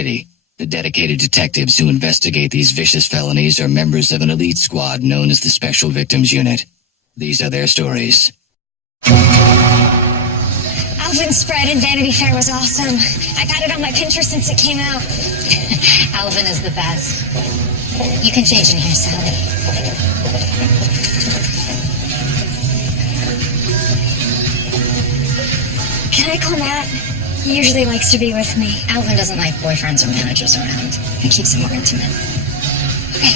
The dedicated detectives who investigate these vicious felonies are members of an elite squad known as the Special Victims Unit. These are their stories. Alvin's spread in Vanity Fair was awesome. I've had it on my Pinterest since it came out. Alvin is the best. You can change in here, Sally. Can I call Matt? He usually likes to be with me. Alvin doesn't like boyfriends or managers around. He keeps it more intimate. Okay.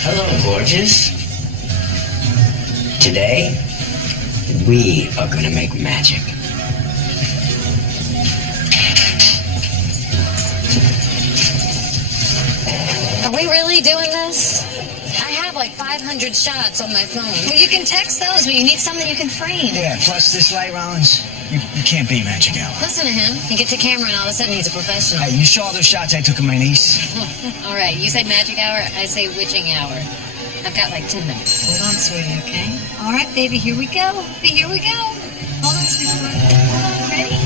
Hello, gorgeous. Today, we are gonna make magic. Are we really doing this? I have like 500 shots on my phone. Well, you can text those, but you need some that you can frame. Yeah, plus this light, Rollins, you can't be Magic Hour. Listen to him. He gets a camera and all of a sudden he's a professional. Hey, you saw those shots I took of my niece? All right, you say magic hour, I say witching hour. I've got like 10 minutes. Hold on, sweetie, okay? All right, baby, here we go. Here we go. Hold on, sweetheart. Ready?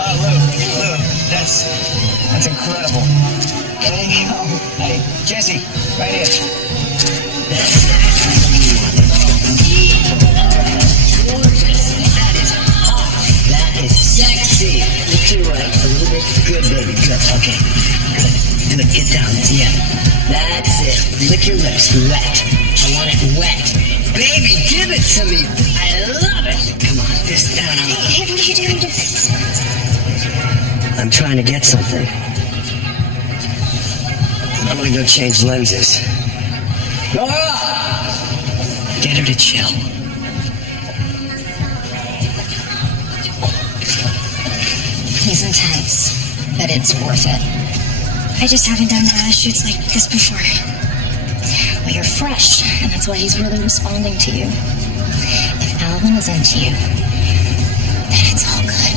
Oh, Lou, that's incredible. Hey, hey, Jesse, right here. That is sexy. Look to your right, a little bit. Good, baby, good. Okay, good. Good, get down. Yeah, that's it. Lick your lips, wet. I want it wet. Baby, give it to me. I love it. Come on, this down. Hey, what are you doing? I'm trying to get something. I'm gonna go change lenses. Laura! Get her to chill. He's intense, but it's worth it. I just haven't done shoots like this before. Well, you're fresh, and that's why he's really responding to you. If Alvin is into you, then it's all good.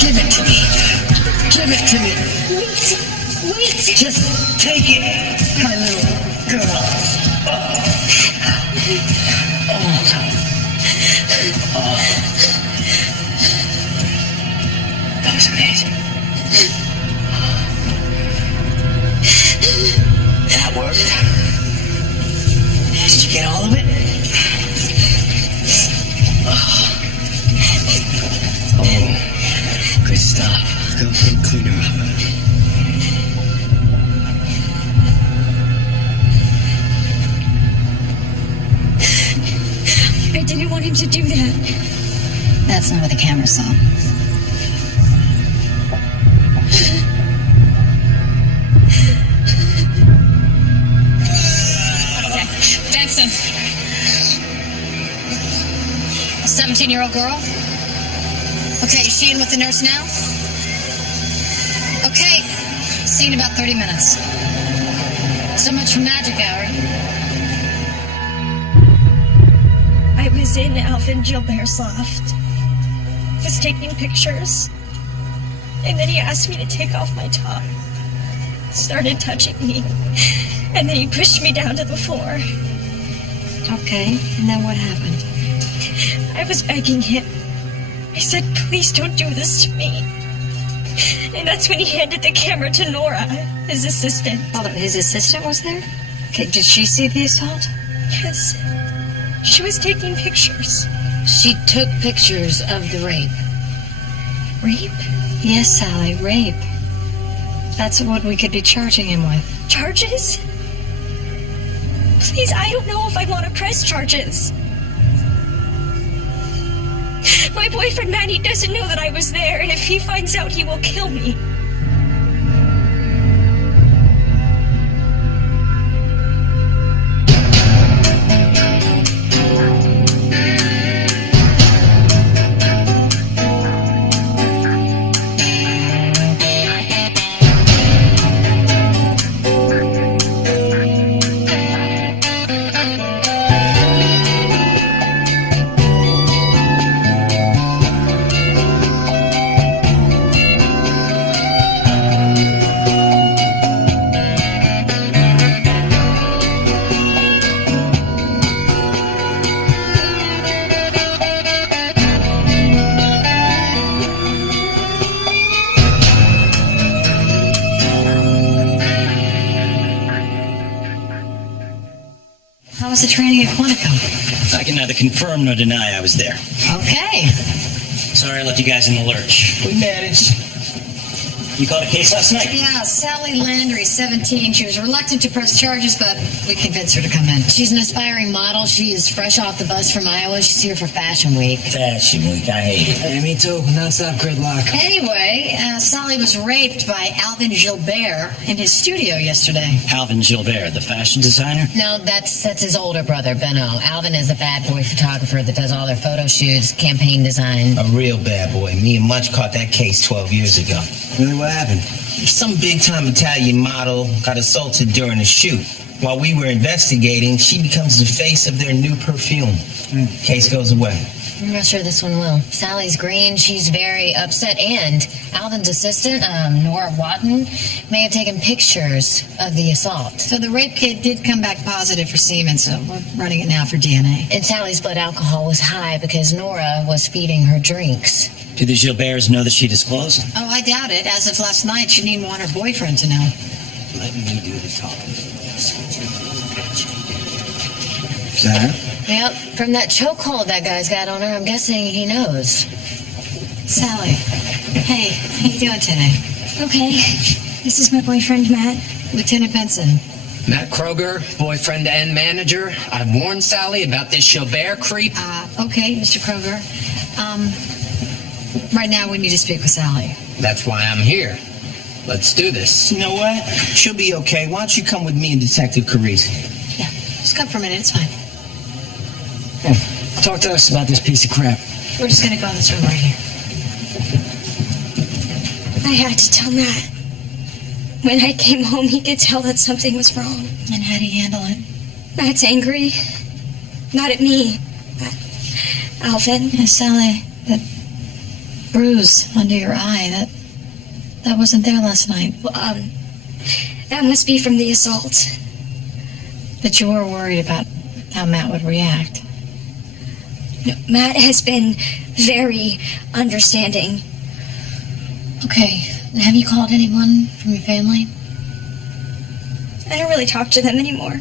Give it to me. Give it to me. Wait. Just take it, my little girl. That was amazing. That worked. Did you get all of it? Oh, good stuff. Go clean her up. I didn't want him to do that. That's not what the camera saw. Jackson. A 17-year-old girl? Okay, is she in with the nurse now? Okay, see you in about 30 minutes. So much for magic hour. I was in Alvin Gilbert's loft. Was taking pictures. And then he asked me to take off my top. Started touching me. And then he pushed me down to the floor. Okay, and then what happened? I was begging him. I said, please don't do this to me. And that's when he handed the camera to Nora, his assistant. Oh, his assistant was there? Okay, did she see the assault? Yes. She was taking pictures. She took pictures of the rape. Rape? Yes, Sally, rape. That's what we could be charging him with. Charges? Please, I don't know if I want to press charges. My boyfriend Manny doesn't know that I was there, and if he finds out, he will kill me. the training at Quantico? I can neither confirm nor deny I was there. Okay. Sorry I left you guys in the lurch. We managed. You caught a case last night? Yeah, Sally Landry, 17. She was reluctant to press charges, but we convinced her to come in. She's an aspiring model. She is fresh off the bus from Iowa. She's here for Fashion Week. Fashion Week, I hate it. Hey, me too. Non-stop gridlock. Anyway, Sally was raped by Alvin Gilbert in his studio yesterday. Alvin Gilbert, the fashion designer? No, that's his older brother, Benno. Alvin is a bad boy photographer that does all their photo shoots, campaign design. A real bad boy. Me and Munch caught that case 12 years ago. Really, what happened? Some big-time Italian model got assaulted during a shoot. While we were investigating, she becomes the face of their new perfume. Case goes away. I'm not sure this one will. Sally's green. She's very upset. And Alvin's assistant, Nora Watton, may have taken pictures of the assault. So the rape kit did come back positive for semen, so we're running it now for DNA. And Sally's blood alcohol was high because Nora was feeding her drinks. Do the Gilberts know that she disclosed? Oh, I doubt it. As of last night, she didn't want her boyfriend to know. Let me do the talking. Is that her? Yep, from that chokehold that guy's got on her, I'm guessing he knows. Sally, hey, how you doing today? Okay. This is my boyfriend, Matt. Lieutenant Benson. Matt Kroger, boyfriend and manager. I've warned Sally about this Gilbert creep. Okay, Mr. Kroger. Right now we need to speak with Sally. That's why I'm here. Let's do this. You know what? She'll be okay. Why don't you come with me and Detective Carisi? Yeah, just come for a minute, it's fine. Talk to us about this piece of crap. We're just gonna go in this room right here. I had to tell Matt. When I came home, he could tell that something was wrong. And how'd he handle it? Matt's angry. Not at me. At Alvin. Yeah, Sally, that bruise under your eye, that wasn't there last night. Well, that must be from the assault. But you were worried about how Matt would react. No, Matt has been very understanding. Okay, have you called anyone from your family? I don't really talk to them anymore.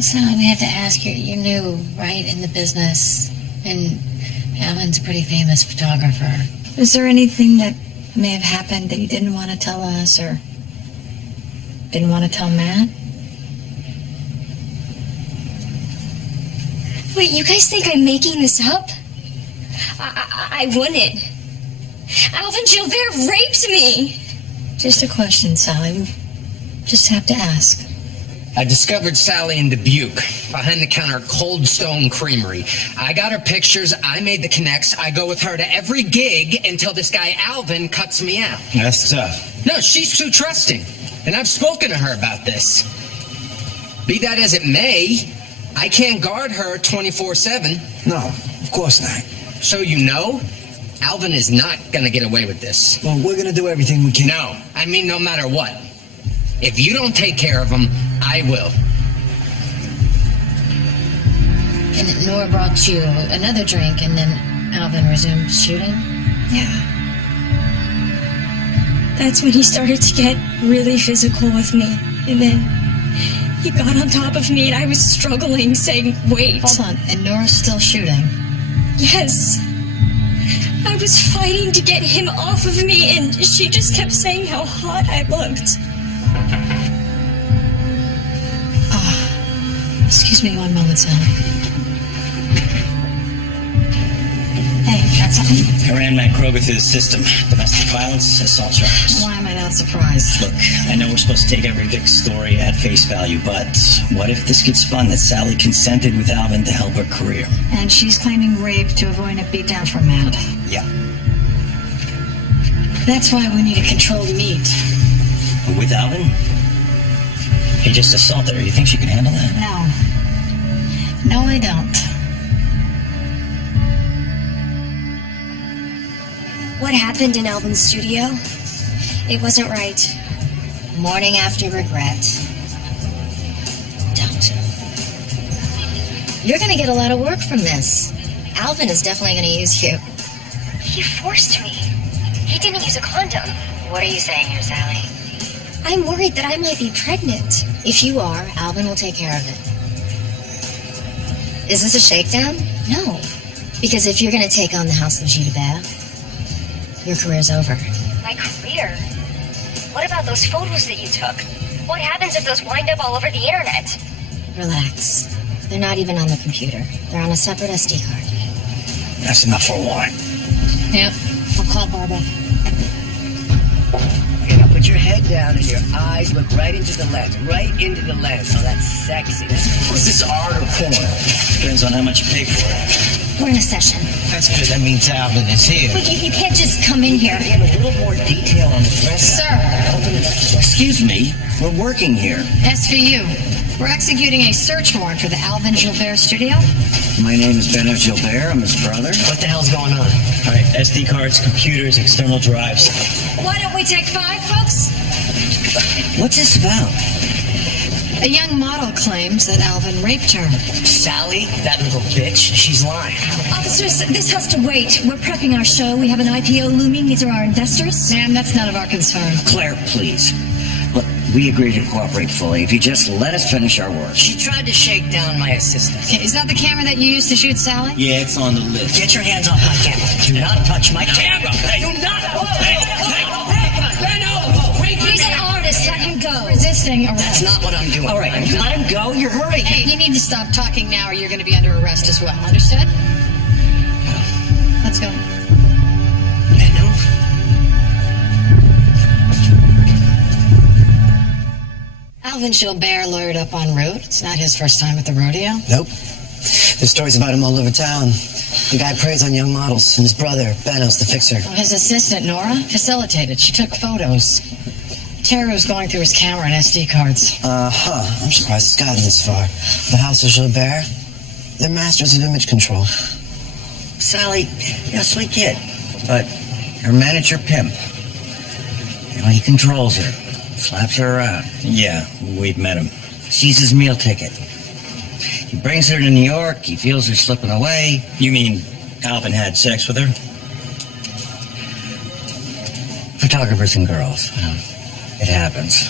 Sally, we have to ask you. You're new, right, in the business, and Alvin's a pretty famous photographer. Is there anything that may have happened that you didn't want to tell us, or didn't want to tell Matt? Wait, you guys think I'm making this up? I wouldn't. Alvin Gilbert raped me. Just a question, Sally. We just have to ask. I discovered Sally in Dubuque, behind the counter Cold Stone Creamery. I got her pictures, I made the connects, I go with her to every gig until this guy Alvin cuts me out. That's tough. No, she's too trusting, and I've spoken to her about this. Be that as it may, I can't guard her 24/7. No, of course not. So you know, Alvin is not gonna get away with this. Well, we're gonna do everything we can. No, I mean no matter what. If you don't take care of him, I will. And Nora brought you another drink, and then Alvin resumed shooting? Yeah. That's when he started to get really physical with me. And then he got on top of me, and I was struggling, saying, wait. Hold on, and Nora's still shooting? Yes. I was fighting to get him off of me, and she just kept saying how hot I looked. Excuse me one moment, Sally. Hey, got something? I ran Matt Kroger through the system. Domestic violence, assault charges. Why am I not surprised? Look, I know we're supposed to take every Vic's story at face value, but what if this gets spun that Sally consented with Alvin to help her career? And she's claiming rape to avoid a beatdown from Matt. Yeah. That's why we need a controlled meet. With Alvin? He just assaulted her. You think she can handle that? No, I don't. What happened in Alvin's studio? It wasn't right. Morning after regret. Don't. You're gonna get a lot of work from this. Alvin is definitely gonna use you. He forced me. He didn't use a condom. What are you saying here, Sally? I'm worried that I might be pregnant. If you are, Alvin will take care of it. Is this a shakedown? No. Because if you're going to take on the House of Gilbert, your career's over. My career? What about those photos that you took? What happens if those wind up all over the internet? Relax. They're not even on the computer. They're on a separate SD card. That's enough for a warrant. Yep. I'll call Barbara. Okay, now put your head down and your eyes look right into the lens. Right into the lens. Oh, that's sexy. Is this art or porn? Depends on how much you pay for it. We're in a session. That's good. That means Alvin is here. But you can't just come in here. Get a little more detail on the dress. Sir, Excuse me, we're working here. SVU. We're executing a search warrant for the Alvin Gilbert studio. My name is Benoit Gilbert. I'm his brother. What the hell's going on? All right, SD cards, computers, external drives. Why don't we take 5, folks? What's this about? A young model claims that Alvin raped her. Sally? That little bitch? She's lying. Officers, this has to wait. We're prepping our show. We have an IPO looming. These are our investors. Ma'am, that's none of our concern. Claire, please. Look, we agreed to cooperate fully if you just let us finish our work. She tried to shake down my assistant. Okay, is that the camera that you used to shoot Sally? Yeah, it's on the list. Get your hands off my camera. Do not touch my camera. Do not. He's an artist. Let him go. Resisting That's arrest. not what I'm doing. All right, let him go. You're hurting Hey, him. you need to stop talking now or you're going to be under arrest as well. Understood? Let's go. Venom? Alvin Gilbert lawyered up en route. It's not his first time at the rodeo. Nope. There's stories about him all over town. The guy preys on young models, and his brother, Benos, the fixer. Well, his assistant, Nora, facilitated. She took photos. Terry was going through his camera and SD cards. I'm surprised it's gotten this far. The House of Gilbert, they're masters of image control. Sally, you're a sweet kid, but her manager pimp. You know, he controls her, slaps her around. Yeah, we've met him. She's his meal ticket. He brings her to New York, he feels her slipping away. You mean Alvin had sex with her? Photographers and girls. It happens.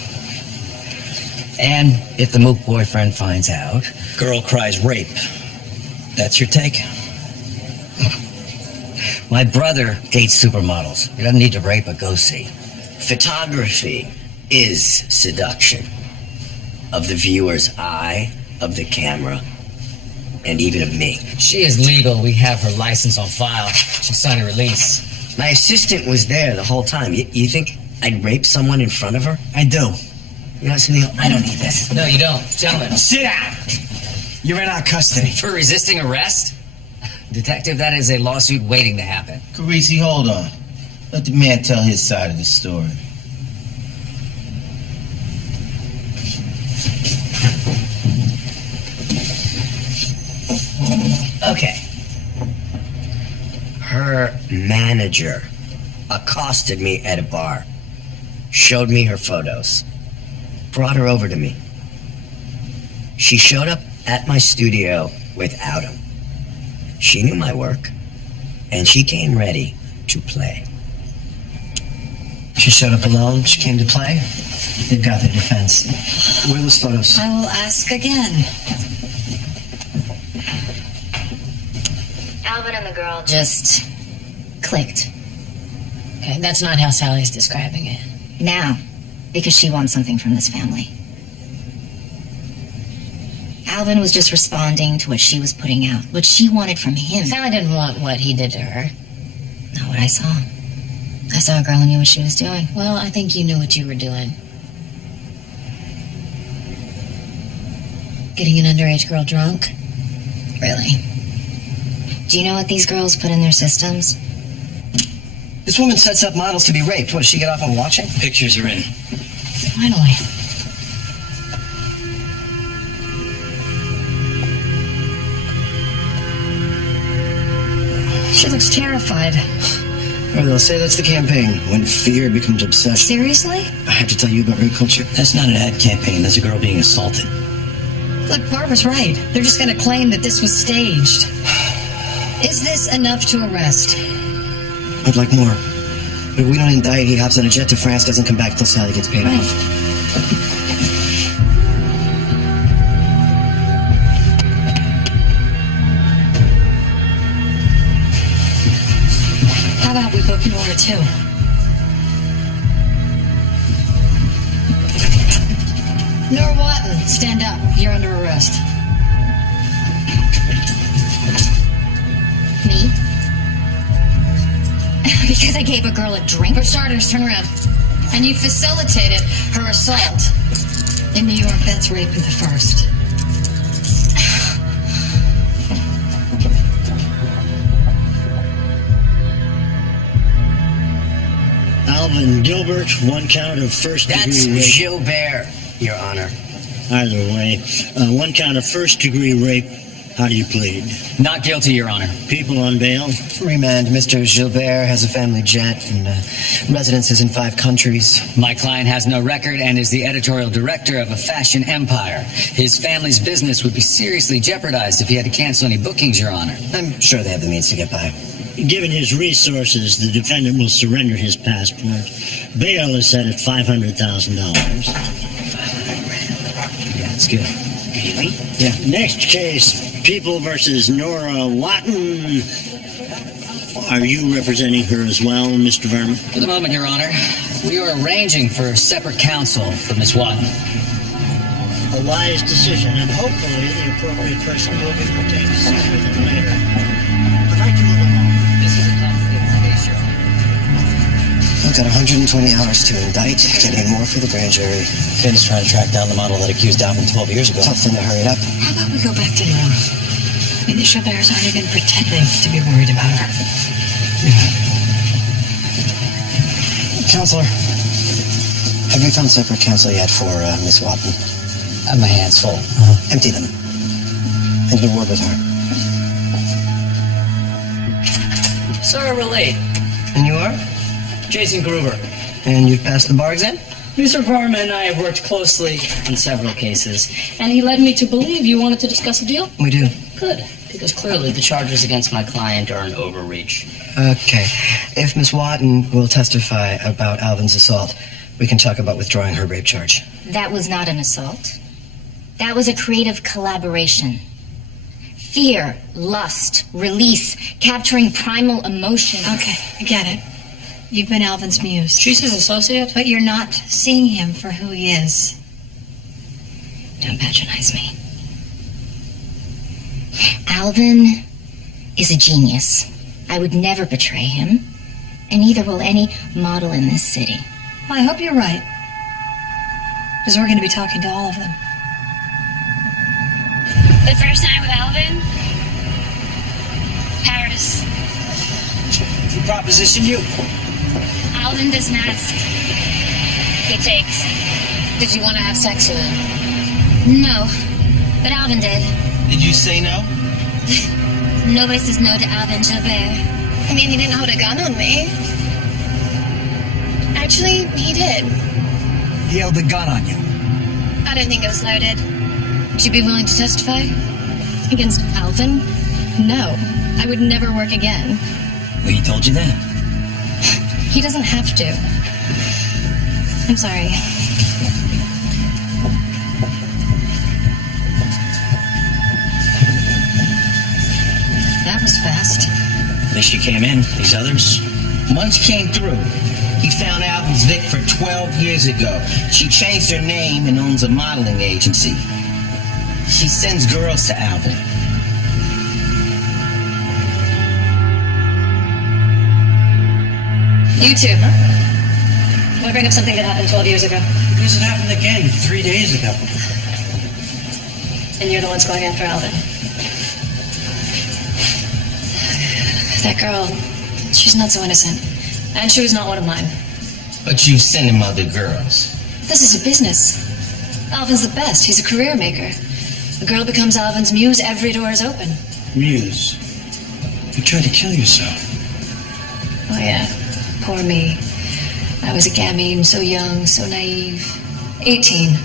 And if the moot boyfriend finds out, Girl cries rape. That's your take? my brother dates supermodels. He doesn't need to rape a go-see. Photography is seduction of the viewer's eye, of the camera, and even of me. She is legal. We have her license on file. She signed a release. My assistant was there the whole time. You think I'd rape someone in front of her? I do. You know, Sunil, I don't need this. No, you don't. Gentlemen. Sit down! You're in our custody. For resisting arrest? Detective, that is a lawsuit waiting to happen. Carisi, hold on. Let the man tell his side of the story. Okay. Her manager accosted me at a bar, showed me her photos, brought her over to me. She showed up at my studio without him. She knew my work, and she came ready to play. She showed up alone. She came to play. They've got their defense. Where are those photos? I will ask again. Alvin and the girl just clicked. Okay, that's not how Sally's describing it. Now, because she wants something from this family. Alvin was just responding to what she was putting out, what she wanted from him. Sally didn't want what he did to her. Not what I saw. I saw a girl who knew what she was doing. Well, I think you knew what you were doing. Getting an underage girl drunk? Really? Do you know what these girls put in their systems? This woman sets up models to be raped. What, does she get off on watching? Pictures are in. Finally. She looks terrified. Or they'll say that's the campaign, when fear becomes obsession. Seriously? I have to tell you about rape culture. That's not an ad campaign. That's a girl being assaulted. Look, Barbara's right. They're just going to claim that this was staged. Is this enough to arrest? I'd like more. But if we don't indict, he hops on a jet to France, doesn't come back till Sally gets paid off. booking order, too. Nora Watton, stand up. You're under arrest. Me? Because I gave a girl a drink? For starters, turn around. And you facilitated her assault. In New York, that's rape in the first. Alvin Gilbert, one count of first-degree That's rape. Gilbert, Your Honor. Either way, one count of first-degree rape. How do you plead? Not guilty, Your Honor. People on bail? Remand. Mr. Gilbert has a family jet and residences in 5 countries. My client has no record and is the editorial director of a fashion empire. His family's business would be seriously jeopardized if he had to cancel any bookings, Your Honor. I'm sure they have the means to get by. Given his resources, the defendant will surrender his passport. Bail is set at $500,000. Yeah, it's good. Really? Yeah. Next case, People versus Nora Watton. Are you representing her as well, Mr. Verma? For the moment, Your Honor, we are arranging for separate counsel for Miss Watton. A wise decision, and hopefully the appropriate person will be retained sooner than later. I'd like to move along. This is a complicated case, Your Honor. I've got 120 hours to indict, getting more for the grand jury. Finn's trying to track down the model that accused Alvin 12 years ago. Tough thing to hurry it up. How about we go back to Nora? I mean, the Gilberts aren't even pretending to be worried about her. Counselor, have you found separate counsel yet for Miss Watton? I have my hands full. Empty them. I need a word with her. Sorry we're late. And you are? Jason Gruber. And you've passed the bar exam? Mr. Varma and I have worked closely on several cases, and he led me to believe you wanted to discuss a deal? We do. Good, because clearly the charges against my client are an overreach. Okay. If Miss Watton will testify about Alvin's assault, we can talk about withdrawing her rape charge. That was not an assault. That was a creative collaboration. Fear, lust, release, capturing primal emotions. Okay, I get it. You've been Alvin's muse. She's his associate? But you're not seeing him for who he is. Don't patronize me. Alvin is a genius. I would never betray him, and neither will any model in this city. Well, I hope you're right. Because we're going to be talking to all of them. The first night with Alvin? Paris. He propositioned you. Alvin doesn't ask. He takes. Did you want to have sex with him? No, but Alvin did. Did you say no? Nobody says no to Alvin Gilbert. I mean, he didn't hold a gun on me. Actually, he did. He held a gun on you. I don't think it was loaded. Would you be willing to testify? Against Alvin? No. I would never work again. Well, he told you that. He doesn't have to. I'm sorry. That was fast. At least you came in. These others? Munch came through. He found Alvin's Vic for 12 years ago. She changed her name and owns a modeling agency. She sends girls to Alvin. You two. Want to bring up something that happened 12 years ago? Because it happened again 3 days ago. And you're the ones going after Alvin. That girl, she's not so innocent. And she was not one of mine. But you send him other girls. This is a business. Alvin's the best. He's a career maker. The girl becomes Alvin's muse, every door is open. Muse. You tried to kill yourself. Oh, yeah. Poor me. I was a gamine, so young, so naive. 18.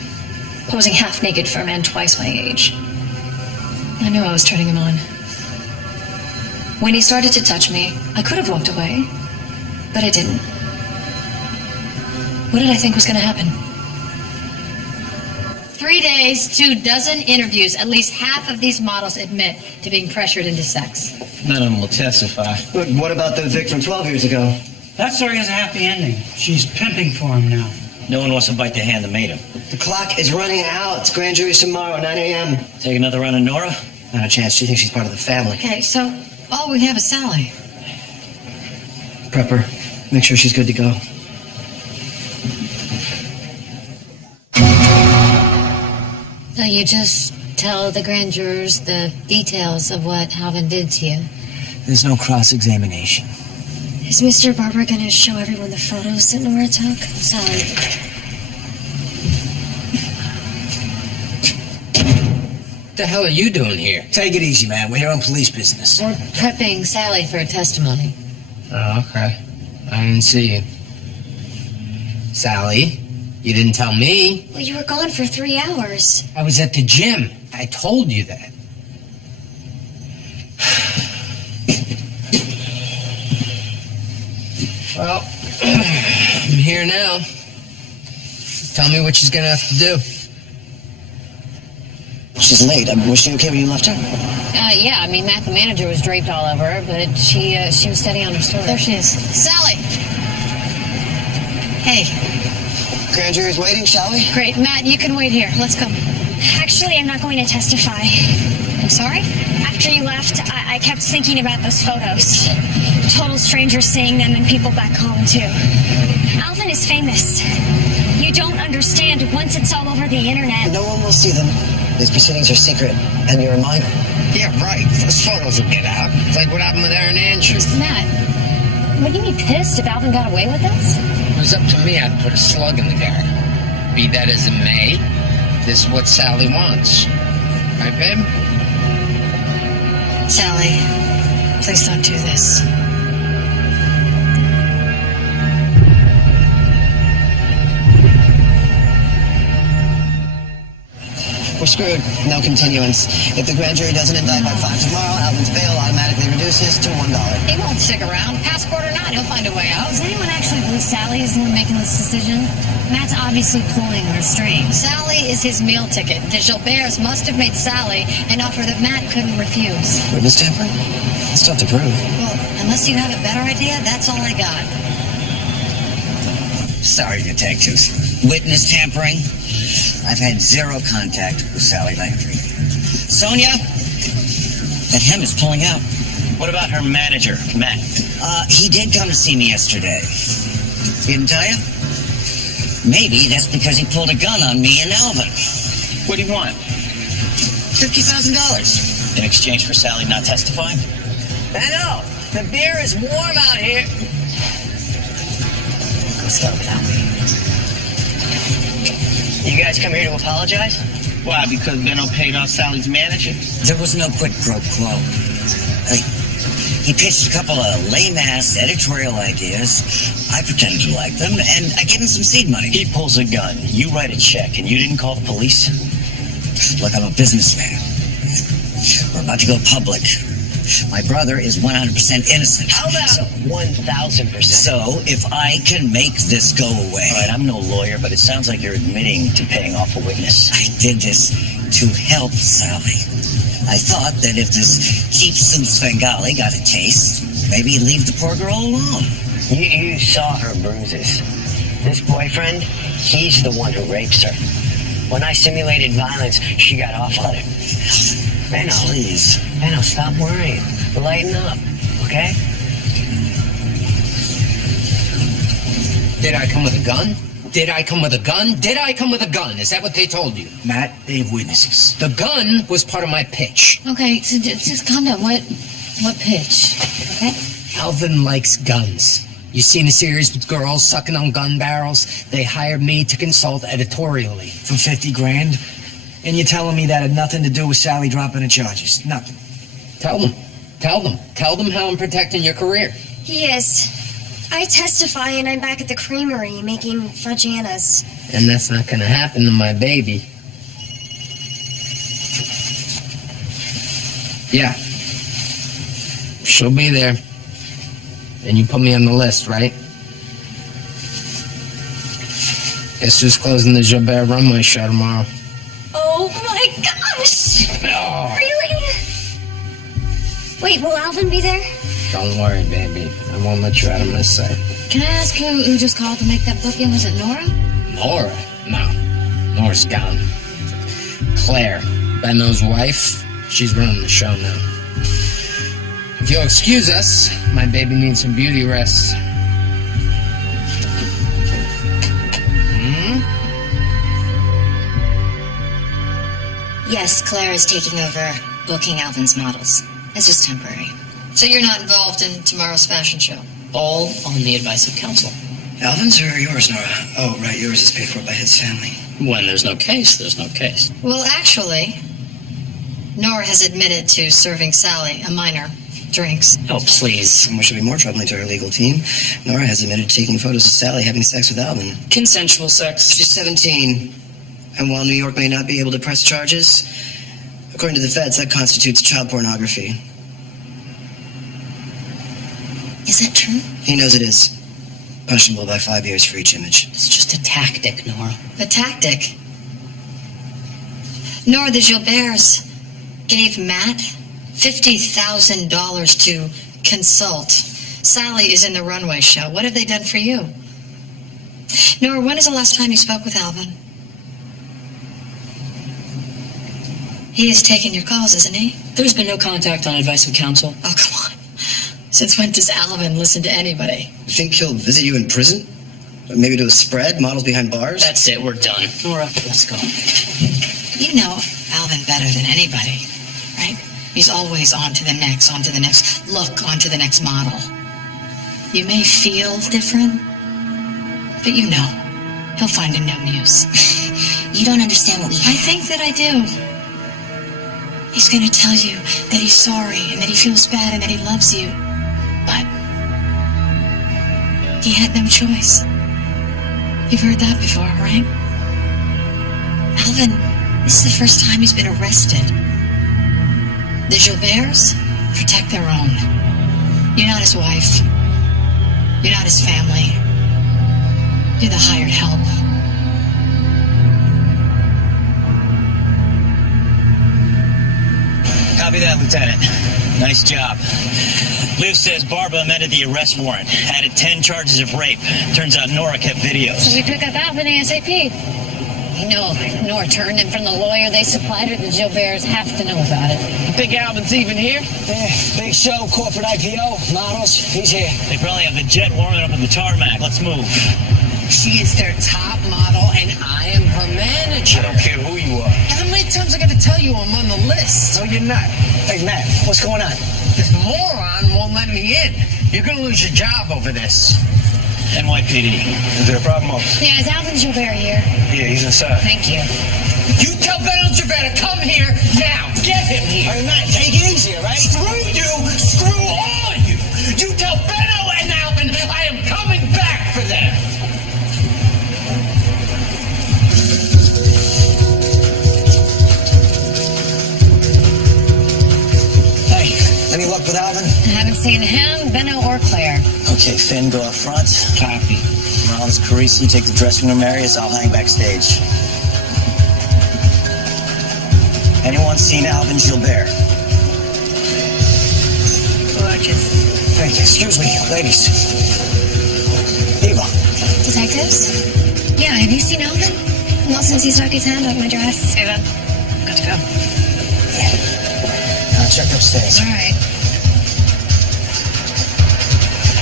Posing half naked for a man twice my age. I knew I was turning him on. When he started to touch me, I could have walked away, but I didn't. What did I think was going to happen? 3 days, 24 interviews. At least half of these models admit to being pressured into sex. None of them will testify. But what about the Vic from 12 years ago? That story has a happy ending. She's pimping for him now. No one wants to bite the hand that made him. The clock is running out. Grand jury's tomorrow, 9 a.m. Take another run at Nora? Not a chance. She thinks she's part of the family. Okay, so all we have is Sally. Prep her. Make sure she's good to go. So you just tell the grand jurors the details of what Alvin did to you. There's no cross-examination. Is Mr. Barber gonna show everyone the photos that Nora took? Sally. What the hell are you doing here? Take it easy, man. We're here on police business. We're prepping Sally for a testimony. Oh, okay. I didn't see you. Sally, you didn't tell me. Well, you were gone for 3 hours. I was at the gym. I told you that. Well, I'm here now. Tell me what she's gonna have to do. She's late. Was she okay when you left her? Yeah, I mean, Matt, the manager, was draped all over her, but she was steady on her story. There she is. Sally! Hey. Grand jury's waiting, shall we? Great. Matt, you can wait here. Let's go. Actually, I'm not going to testify. I'm sorry? After you left, I kept thinking about those photos. Total strangers seeing them and people back home, too. Alvin is famous. You don't understand. Once it's all over the internet... No one will see them. These proceedings are secret, and you're a minor. Yeah, right. Those photos will get out. It's like what happened with Aaron Andrews. Matt, would you be pissed if Alvin got away with this? If it was up to me, I'd put a slug in the guy. Be that as it may, this is what Sally wants. Right, babe? Sally, please don't do this. We're screwed. No continuance. If the grand jury doesn't indict by 5 tomorrow, Alvin's bail automatically reduces to $1. He won't stick around. Passport or not, he'll find a way out. Does anyone actually believe Sally is the one making this decision? Matt's obviously pulling her strings. Sally is his meal ticket. The Gilberts must have made Sally an offer that Matt couldn't refuse. Witness tampering? It's tough to prove. Well, unless you have a better idea, that's all I got. Sorry, detectives. Witness tampering? I've had zero contact with Sally Landry. Sonia? That hem is pulling out. What about her manager, Matt? He did come to see me yesterday. He didn't tell you? Maybe that's because he pulled a gun on me and Alvin. What do you want? $50,000. In exchange for Sally not testifying? I know. The beer is warm out here. Go start without me. You guys come here to apologize? Why? Because Benno paid off Sally's manager? There was no quid pro quo. He pitched a couple of lame-ass editorial ideas. I pretended to like them, and I gave him some seed money. He pulls a gun. You write a check, and you didn't call the police? Look, I'm a businessman. We're about to go public. My brother is 100% innocent. How about 1,000%? So, if I can make this go away... All right, I'm no lawyer, but it sounds like you're admitting to paying off a witness. I did this to help Sally. I thought that if this cheap suit Svengali got a taste, maybe he'd leave the poor girl alone. You saw her bruises. This boyfriend, he's the one who rapes her. When I simulated violence, she got off on it. Benno, please. Benno, stop worrying. Lighten up, okay? Did I come with a gun? Did I come with a gun? Did I come with a gun? Is that what they told you? Matt, they have witnesses. The gun was part of my pitch. Okay, so just calm down. What pitch? Okay? Alvin likes guns. You seen a series with girls sucking on gun barrels? They hired me to consult editorially. For $50,000? And you're telling me that had nothing to do with Sally dropping the charges? Nothing. Tell them. Tell them. Tell them how I'm protecting your career. He is. I testify and I'm back at the creamery making fudgianas. And that's not gonna happen to my baby. Yeah. She'll be there. And you put me on the list, right? Guess who's closing the Gilbert runway show tomorrow? Oh my gosh! Oh. Really? Wait, will Alvin be there? Don't worry, baby. I won't let you out of my sight. Can I ask who just called to make that booking? Was it Nora? Nora? No. Nora's gone. Claire, Benno's wife, she's running the show now. If you'll excuse us, my baby needs some beauty rest. Yes, Claire is taking over booking Alvin's models. It's just temporary. So you're not involved in tomorrow's fashion show? All on the advice of counsel. Alvin's or yours, Nora? Oh, right, yours is paid for by his family. When there's no case, there's no case. Well, actually, Nora has admitted to serving Sally, a minor, drinks. Oh, please. And what should be more troubling to her legal team, Nora has admitted to taking photos of Sally having sex with Alvin. Consensual sex. She's 17. And while New York may not be able to press charges, according to the feds, that constitutes child pornography. Is that true? He knows it is. Punishable by 5 years for each image. It's just a tactic, Nora. A tactic? Nora, the Gilberts gave Matt $50,000 to consult. Sally is in the runway show. What have they done for you? Nora, when is the last time you spoke with Alvin? He has taken your calls, isn't he? There's been no contact on advice of counsel. Oh, come on. Since when does Alvin listen to anybody? You think he'll visit you in prison? Or maybe do a spread, models behind bars? That's it, we're done. Nora, let's go. You know Alvin better than anybody, right? He's always on to the next look, on to the next model. You may feel different, but you know, he'll find a new muse. You don't understand what we I think that I do. He's going to tell you that he's sorry and that he feels bad and that he loves you. But he had no choice. You've heard that before, right? Alvin, this is the first time he's been arrested. The Gilberts protect their own. You're not his wife. You're not his family. You're the hired help. Copy that, Lieutenant. Nice job. Liv says Barbara amended the arrest warrant, added 10 charges of rape. Turns out Nora kept videos. So we pick up Alvin ASAP. You know, Nora turned him from the lawyer they supplied her. The Gilberts have to know about it. You think Alvin's even here? Yeah, big show, corporate IPO, models. He's here. They probably have the jet warming up on the tarmac. Let's move. She is their top model, and I am her manager. I don't care who you are. How many times I gotta tell you I'm on the list? No, you're not. Hey, Matt, what's going on? This moron won't let me in. You're gonna lose your job over this. NYPD. Is there a problem, officer? Yeah, is Alvin Gilbert here? Yeah, he's inside. Thank you. You tell Benno Gilbert to come here now. Get him here. Hey, Matt, take it easy, all right? Screw you. Screw all of you. You tell Benno and Alvin I am coming back for them. Hey, any luck with Alvin? I haven't seen him, Benno, or Claire. Okay, Finn, go up front. Copy. Rollins, Carisi, take the dressing room areas. I'll hang backstage. Anyone seen Alvin Gilbert? Gorgeous. Hey, excuse me, ladies. Eva. Detectives? Yeah, have you seen Alvin? Not since he stuck his hand up my dress. Eva, got to go. Check upstairs. All right.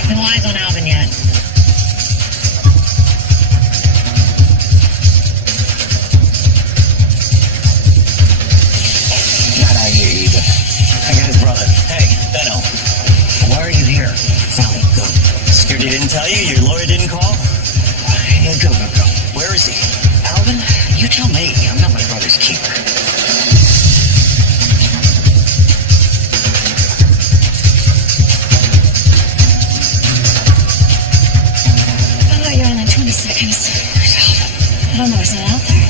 No eyes on Alvin yet. Not out here either. I got his brother. Hey, Benno. Why are you here? Sally, go. Scared he didn't tell you? Your lawyer didn't call? Yeah, go. Where is he? Alvin, you tell me. I'm not my brother's keeper. You're on like 20 seconds. Where's Alvin? I don't know. He's not out there.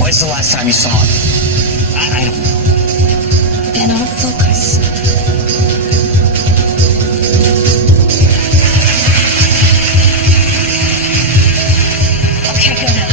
When's the last time you saw him? I don't know. Benno, focus. Okay, go now.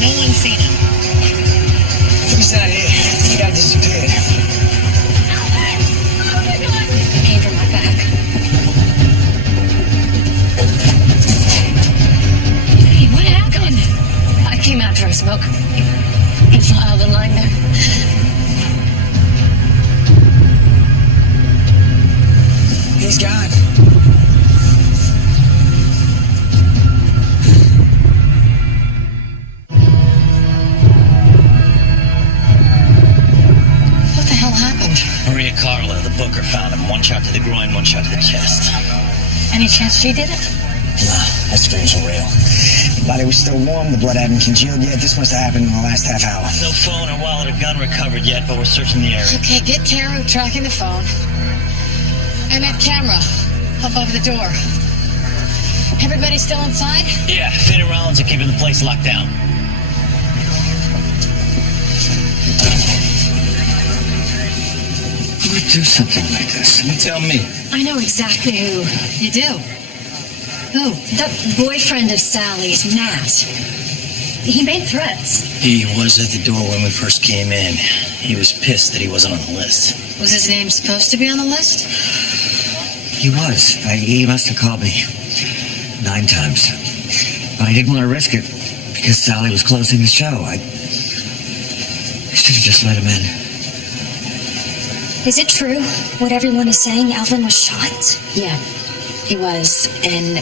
No one's seen him. He's not here. The guy disappeared. He came from my back. Hey, what happened? I came out for a smoke. I saw Alvin lying there. He's gone. What the hell happened? Maria Carla, the booker, found him. One shot to the groin, one shot to the chest. Any chance she did it? Nah, that screams for real. The body was still warm, the blood hadn't congealed yet. This must have happened in the last half hour. No phone or wallet or gun recovered yet, but we're searching the area. Okay, get care of tracking the phone. And that camera above the door. Everybody still inside? Yeah, Finn and Rollins are keeping the place locked down. Who would do something like this? You tell me. I know exactly who. You do? Who? The boyfriend of Sally's, Matt. He made threats. He was at the door when we first came in. He was pissed that he wasn't on the list. Was his name supposed to be on the list? He was. He must have called me 9 times. But I didn't want to risk it because Sally was closing the show. I should have just let him in. Is it true what everyone is saying? Alvin was shot? Yeah, he was. And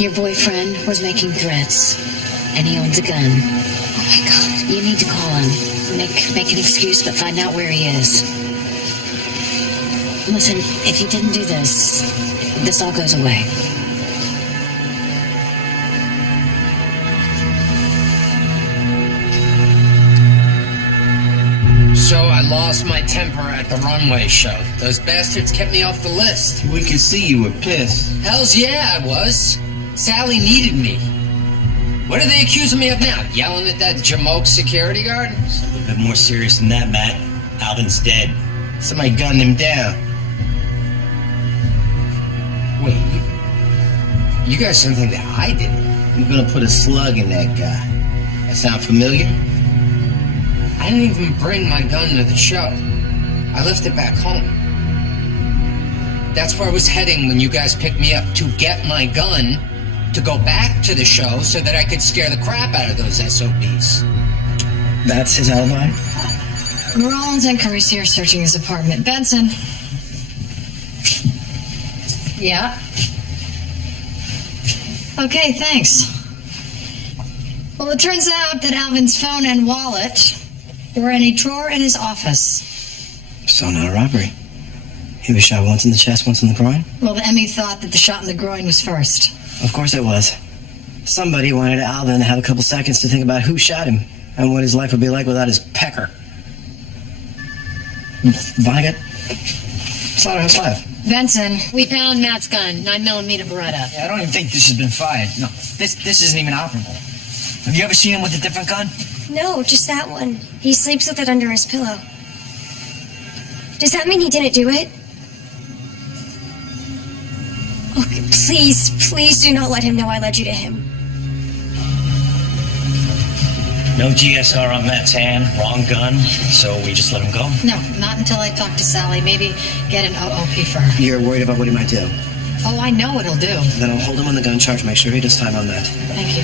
your boyfriend was making threats. And he owns a gun. Oh my God. You need to call him. Make an excuse, but find out where he is. Listen, if you didn't do this all goes away. So I lost my temper at the runway show. Those bastards kept me off the list. We could see you were pissed. Hells yeah, I was. Sally needed me. What are they accusing me of now? Yelling at that jamoke security guard? It's a little bit more serious than that, Matt. Alvin's dead. Somebody gunned him down. Wait, you guys don't think that I did? You're gonna put a slug in that guy. That sound familiar? I didn't even bring my gun to the show. I left it back home. That's where I was heading when you guys picked me up, to get my gun, to go back to the show so that I could scare the crap out of those SOBs. That's his alibi? Rollins and Carisi are searching his apartment. Benson. Yeah? Okay, thanks. Well, it turns out that Alvin's phone and wallet were in a drawer in his office. So not a robbery. He was shot once in the chest, once in the groin? Well, the Emmy thought that the shot in the groin was first. Of course it was. Somebody wanted Alvin to have a couple seconds to think about who shot him and what his life would be like without his pecker. Vonnegut? Slaughterhouse Five. Benson, we found Matt's gun, 9mm Beretta. Yeah, I don't even think this has been fired. No, this isn't even operable. Have you ever seen him with a different gun? No, just that one. He sleeps with it under his pillow. Does that mean he didn't do it? Oh, please do not let him know I led you to him. No GSR on Matt's hand, wrong gun, so we just let him go? No, not until I talk to Sally. Maybe get an OOP for her. You're worried about what he might do? Oh, I know what he'll do. Then I'll hold him on the gun charge. Make sure he does time on that. Thank you.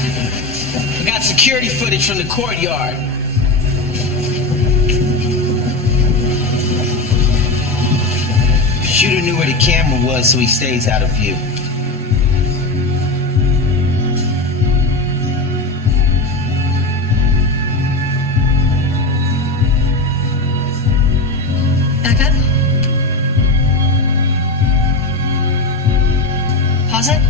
We got security footage from the courtyard. Shooter knew where the camera was, so he stays out of view. Back up. Pause it.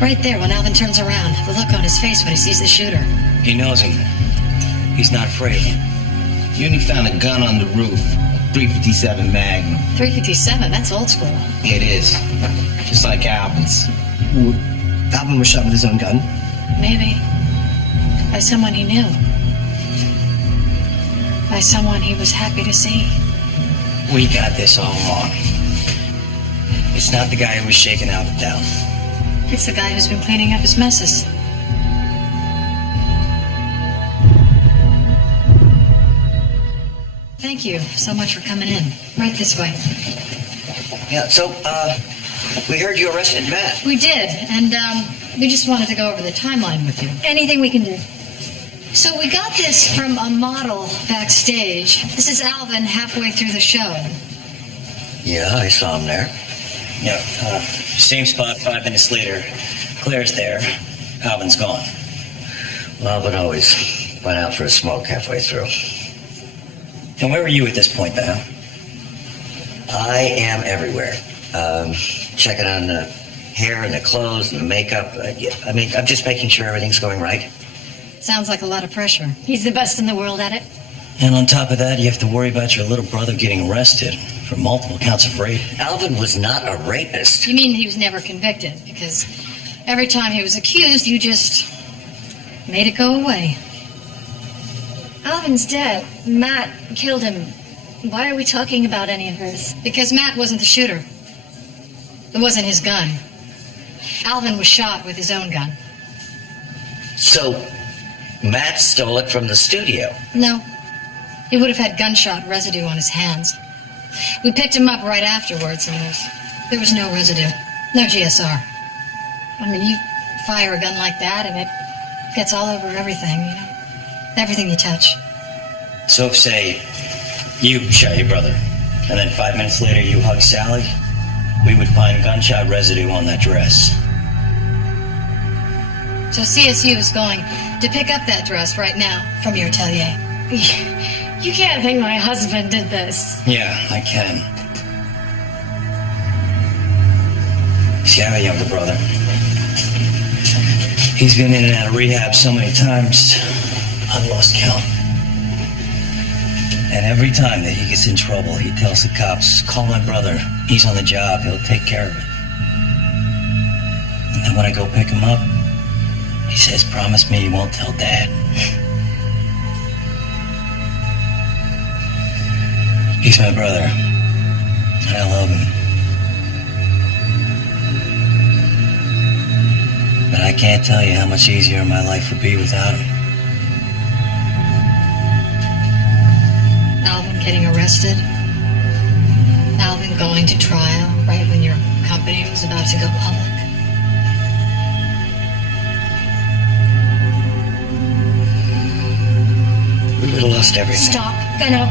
Right there, when Alvin turns around. The look on his face when he sees the shooter. He knows him. He's not afraid. You only found a gun on the roof. A .357 Magnum. 357, that's old school. It is. Just like Alvin's. Alvin was shot with his own gun? Maybe. By someone he knew. By someone he was happy to see. We got this all wrong. It's not the guy who was shaking Alvin down. It's the guy who's been cleaning up his messes. Thank you so much for coming in. Right this way. Yeah, so, we heard you arrested Matt. We did, and we just wanted to go over the timeline with you. Anything we can do. So we got this from a model backstage. This is Alvin halfway through the show. Yeah, I saw him there. Yeah, same spot 5 minutes later. Claire's there. Alvin's gone. Well, Alvin always went out for a smoke halfway through. And where were you at this point, Benno? I am everywhere. Checking on the hair and the clothes and the makeup. I mean, I'm just making sure everything's going right. Sounds like a lot of pressure. He's the best in the world at it. And on top of that, you have to worry about your little brother getting arrested for multiple counts of rape. Alvin was not a rapist. You mean he was never convicted? Because every time he was accused, you just made it go away. Alvin's dead. Matt killed him. Why are we talking about any of this? Because Matt wasn't the shooter. It wasn't his gun. Alvin was shot with his own gun. So, Matt stole it from the studio. No. He would have had gunshot residue on his hands. We picked him up right afterwards, and there was no residue. No GSR. I mean, you fire a gun like that, and it gets all over everything, you know? Everything you touch. So if, say, you shot your brother, and then 5 minutes later you hug Sally, we would find gunshot residue on that dress. So CSU is going to pick up that dress right now from your atelier. You can't think my husband did this. Yeah, I can. See, I have a younger brother. He's been in and out of rehab so many times, I've lost count. And every time that he gets in trouble, he tells the cops, call my brother. He's on the job. He'll take care of it. And then when I go pick him up, he says, promise me you won't tell Dad. He's my brother, and I love him. But I can't tell you how much easier my life would be without him. Alvin getting arrested. Alvin going to trial right when your company was about to go public. We would have lost everything. Stop, Benno.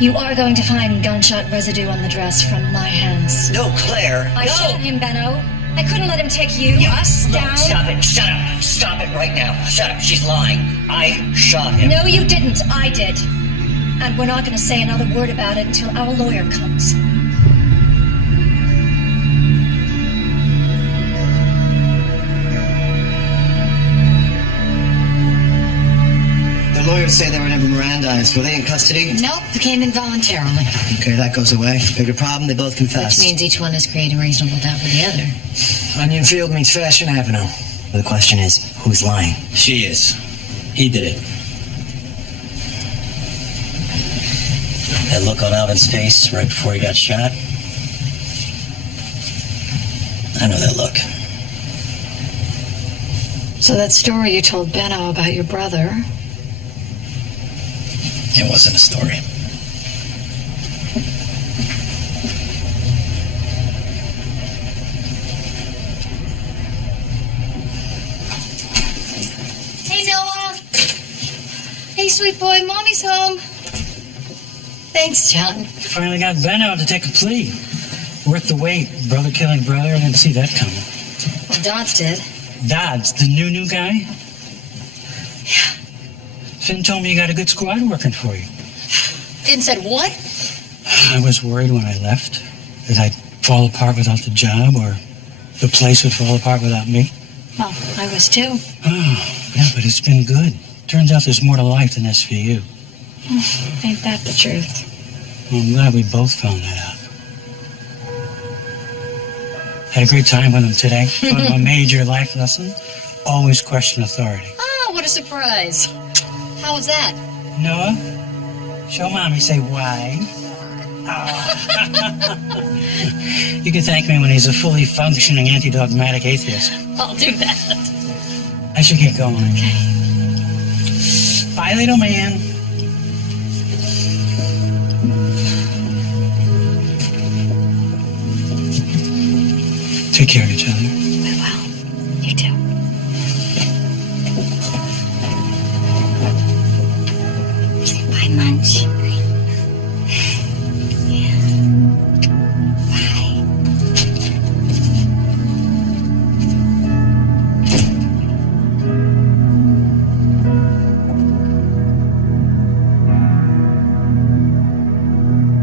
You are going to find gunshot residue on the dress from my hands. No, Claire. I no. shot him, Benno. I couldn't let him take you, us, down. Stop it. Shut up. Stop it right now. Shut up. She's lying. I shot him. No, you didn't. I did. And we're not going to say another word about it until our lawyer comes. The lawyers say they were never Mirandized. Were they in custody? Nope, they came in voluntarily. Okay, that goes away. Bigger problem, they both confessed. Which means each one has created a reasonable doubt for the other. Onion Field meets Fashion Avenue. The question is, who's lying? She is. He did it. That look on Alvin's face right before he got shot. I know that look. So that story you told Benno about your brother... It wasn't a story. Hey, Noah. Hey, sweet boy, Mommy's home. Thanks, John. Finally got Benno to take a plea. Worth the wait. Brother killing brother. I didn't see that coming. Well, Dodds did. Dodds, the new guy? Yeah. Finn told me you got a good squad working for you. Finn said what? I was worried when I left that I'd fall apart without the job or the place would fall apart without me. Well, I was too. Oh, yeah, but it's been good. Turns out there's more to life than SVU. Ain't that the truth? Well, I'm glad we both found that out. Had a great time with him today. One of my major life lessons. Always question authority. Oh, what a surprise. How was that? Noah, show Mommy, say why. Oh. You can thank me when he's a fully functioning anti-dogmatic atheist. I'll do that. I should get going. Okay. Bye, little man. Take care of each other.